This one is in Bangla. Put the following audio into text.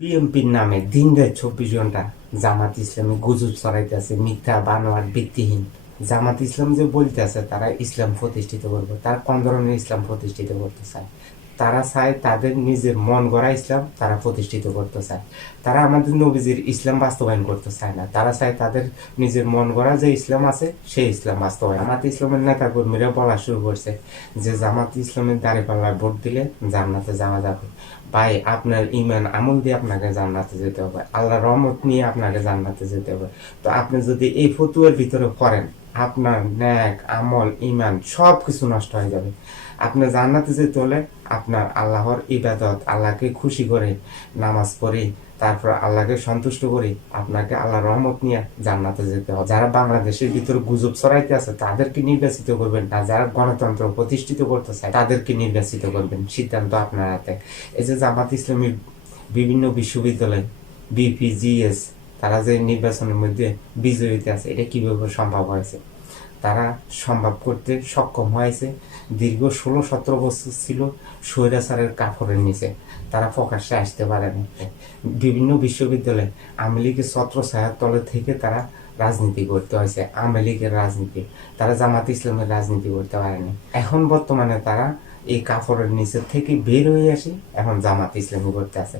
বিএমপির নামে দিন রাত চব্বিশ ঘণ্টা জামাত ইসলামী গুজব ছড়াইতেছে, মিথ্যা বানোয়ার ভিত্তিহীন। জামাত ইসলাম যে বলতেছে, তারা ইসলাম প্রতিষ্ঠিত করবে। তার কোন ধরনের ইসলাম প্রতিষ্ঠিত করতে চায়? তারা চায় তাদের নিজের মন গড়া ইসলাম তারা প্রতিষ্ঠিত করতে চায়। তারা আমাদের নবীজির ইসলাম বাস্তবায়ন করতে চায় না। তারা চায় তাদের নিজের মন গড়া যে ইসলাম আছে, সেই ইসলাম বাস্তবায়ন। জামাত ইসলামের নেতা কর্মীরা বলা শুরু করছে যে, জামাত ইসলামের দাঁড়ি পাল্লায় ভোট দিলে জান্নাতে যাওয়া যাবে। ভাই, আপনার ইমান আমল দিয়ে আপনাকে জান্নাতে যেতে হবে। আল্লাহ রহমত নিয়ে আপনাকে জান্নাতে যেতে হবে। তো আপনি যদি এই ফতুয়ার ভিতরে পড়েন, আপনার ন্যাক, আমল ইমান সব কিছু নষ্ট হয়ে যাবে। আপনি জান্নাতে যেতে হলে আপনার আল্লাহর ইবাদত আল্লাহকে খুশি করে, নামাজ পড়ে, তারপর আল্লাহকে সন্তুষ্ট করে আপনাকে আল্লাহ রহমত নিয়ে জান্নাতে যেতে হবে। যারা বাংলাদেশের ভিতরে গুজব ছড়াইতে আছে, তাদেরকে নির্বাচিত করবেন না। যারা গণতন্ত্র প্রতিষ্ঠিত করতে চায়, তাদেরকে নির্বাচিত করবেন। সিদ্ধান্ত আপনার হাতে। এই যে জামাত ইসলামী বিভিন্ন বিশ্ববিদ্যালয়, বিপিজিএস, তারা যে নির্বাচনের মধ্যে বিজয়ীতে আছে, এটা কীভাবে সম্ভব হয়েছে? তারা সম্ভব করতে সক্ষম হয়েছে। দীর্ঘ ষোলো সতেরো বছর ছিল স্বৈরাচারের কাপড়ের নিচে। তারা প্রকাশ্যে আসতে পারেনি। বিভিন্ন বিশ্ববিদ্যালয়ে আওয়ামী লীগের ছত্র ছায়ার তলে থেকে তারা রাজনীতি করতে হয়েছে। আওয়ামী লীগের রাজনীতি। তারা জামাত ইসলামের রাজনীতি করতে পারেনি। এখন বর্তমানে তারা এই কাপড়ের নিচে থেকে বের হয়ে আসে, এখন জামাত ইসলামী করতে আছে।